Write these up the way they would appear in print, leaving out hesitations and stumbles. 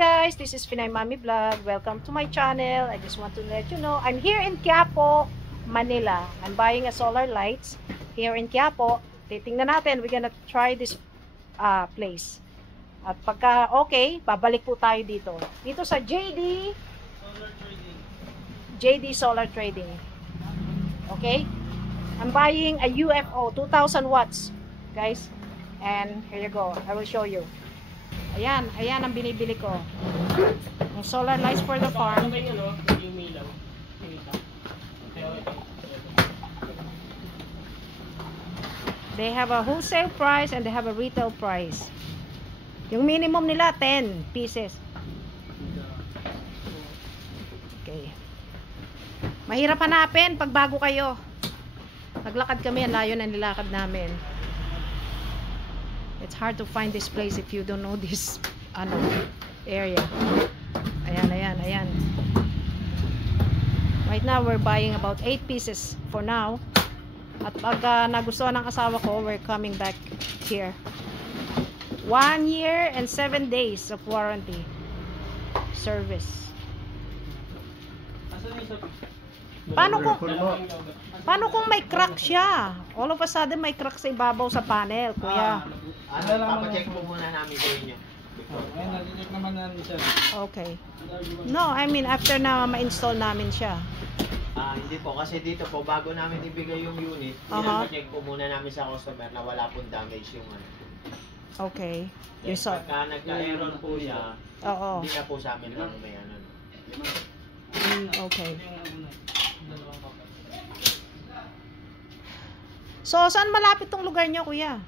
Guys, this is Pinay Mami Vlog. Welcome to my channel. I just want to let you know I'm here in Quiapo, Manila. I'm buying a solar lights here in Quiapo. Titingnan natin. We're gonna try this place. At pagka okay, babalik po tayo dito. Dito sa JD Solar Trading. Okay? I'm buying a UFO 2,000 watts, guys. And here you go. I will show you. Ayan ang binibili ko. Yung solar lights for the farm. They have a wholesale price and they have a retail price. Yung minimum nila 10 pieces. Okay. Mahirap hanapin pag bago kayo. Naglakad kami, ang layo na nilakad namin. It's hard to find this place if you don't know this area. Ayan. Right now, we're buying about 8 pieces for now. At pag nagustuhan ng asawa ko, we're coming back here. 1 year and 7 days of warranty service. Paano kung may crack siya? All of a sudden may crack sa ibabaw sa panel, kuya. Papacheck mo muna namin sa inyo. Nag-check naman namin siya. Okay. No, I mean after na ma-install namin siya. Hindi po, kasi dito po, bago namin ibigay yung unit, pinapacheck po muna namin sa customer na wala pong damage yung Okay. Yes, pagka nagka-error po siya, Oo. hindi na po sa amin lang may Okay. So, saan malapit tong lugar nyo, kuya?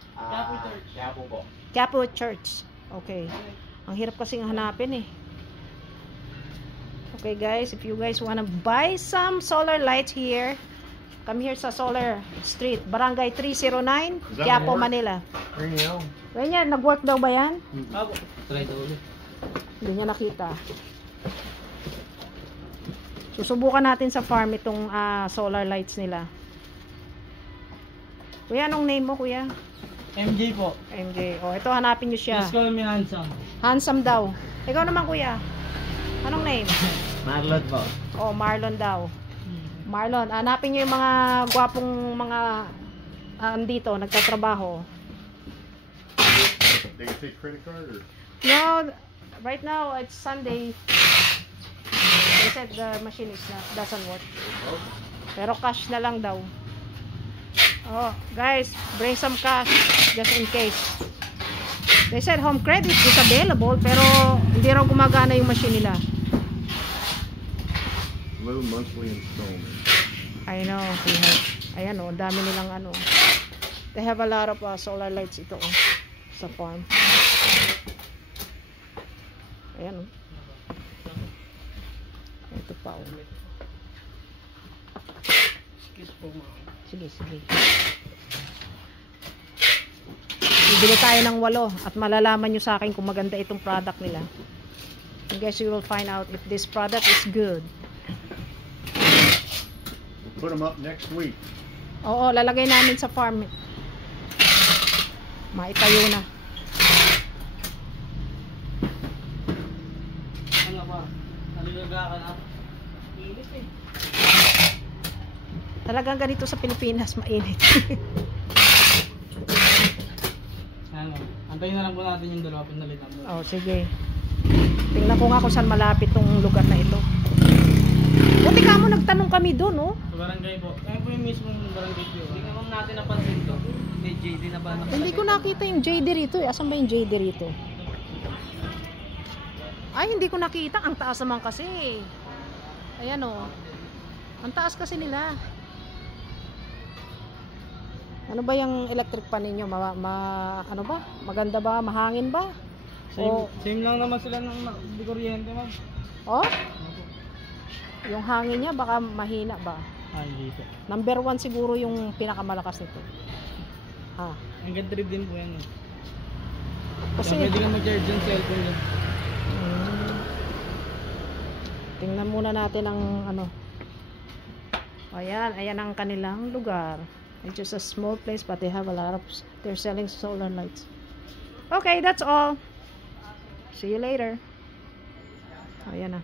Quiapo po. Quiapo Church. Okay. Ang hirap kasing hanapin eh. Okay guys, if you guys wanna buy some solar lights here, come here sa Solar Street, Barangay 309, Quiapo, Manila. Ganyan, nag-work daw ba yan? Try to ulit. Hindi niya nakita. Susubukan natin sa farm itong solar lights nila. Kuya, anong name mo, kuya? MJ po. MJ. Oh, ito hanapin niyo siya. Just call me handsome. Handsome daw. Ikaw naman, kuya. Anong name? Marlon po. Oh, Marlon daw. Marlon, hanapin niyo yung mga gwapong mga andito, nagtatrabaho. They can take credit card or? No, right now it's Sunday. They said the machine doesn't work. Pero cash na lang daw. Oh, guys, bring some cash just in case. They said home credit is available pero hindi raw gumagana yung machine nila. Low monthly installment. I know, we have. Ayan oh, dami nilang They have a lot of solar lights ito sa farm. Ayan oh. Ito pa oh. Sige. Bibili tayo ng 8 at malalaman nyo sa akin kung maganda itong product nila. I guess you will find out if this product is good. Put them up next week. Oo, lalagay namin sa farm. Maitayo na. Ano ba? Naligaga ka na? Init eh. Talagang ganito sa Pilipinas, mainit. Ano? Antayin na lang po natin yung dalawa pinalitan. Oh, sige. Tingnan ko nga kung saan malapit tong lugar na ito. Buti ka mo nagtanong kami doon, oh. Sa barangay po. Kaya po yung mismong barangay po. Hindi naman natin napansin to. May JD na ba? Hindi ko nakita yung JD rito, eh. Asan ba yung JD rito? Ay, hindi ko nakita. Ang taas naman kasi. Ayan, oh. Ang taas kasi nila. Ano ba yung electric pan ninyo? Ano ba? Maganda ba? Mahangin ba? Same lang naman sila ng di kuryente, ma'am. Oh? Yung hangin niya baka mahina ba? Hindi po. Number 1 siguro yung pinakamalakas nito. Ha? Hanggang trip din po yan. Kasi Pwede ka mag-charge yung cellphone yan. Tingnan muna natin ang Ayan ang kanilang lugar. It's just a small place but they have a lot of, they're selling solar lights. Okay, that's all. See you later. Ayan na.